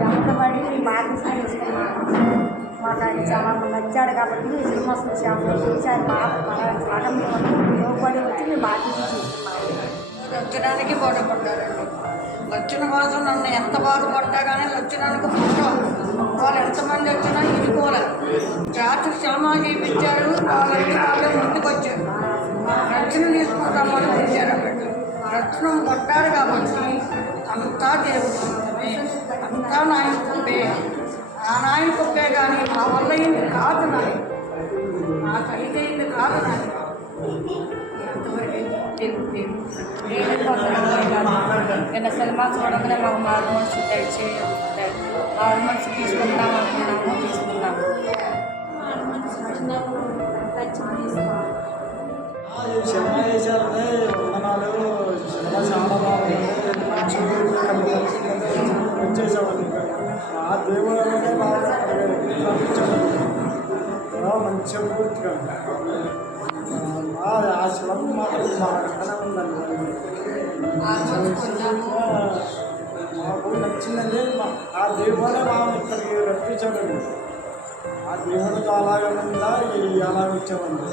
వెంటబడి బాధ్యత తీసుకున్నాను మాకు ఆయన చాలా నచ్చాడు కాబట్టి సినిమా చూసాము చూసి బాగా బాగా లోపడి వచ్చి బాధ్యత తీసుకున్నాము లక్షణానికి బాధపడ్డారండి. లక్షణ కోసం నన్ను ఎంత బాధపడ్డా కానీ లక్షణానికి వాళ్ళు ఎంతమంది వచ్చినా ఇరుకోవాలి రాత్రి సినిమా చేయించారు వాళ్ళంటే వాళ్ళే ముందుకు వచ్చారు రక్షణ తీసుకుంటామని వచ్చారు అన్నట్టు రక్షణ కొట్టారు కాబట్టి అంతా దేవుడు. అంతా నాయన కుప్పే ఆ నాయన కుప్పే కానీ మా వల్ల ఏంది కాదు నాయన. నాకైతే ఇది కాదు నాయన. నిన్న సినిమా చూడగానే మాకు మారు మనసు తెచ్చి మారు మనసు తీసుకుంటాం అనుకున్నాము తీసుకున్నాము చాలా బాగుంది మంచి కలిగి ఆ దేవుడు బాగా మంచిగా పూర్తిగా ఆ ఆ శివం మాత్రం బాగా ఉందండి మాకు నచ్చిందండి ఆ దేవుడే మనం ఇక్కడికి రప్పించాడండి ఆ దేవుడితో అలాగే ఉందా? అలాగే వచ్చామండి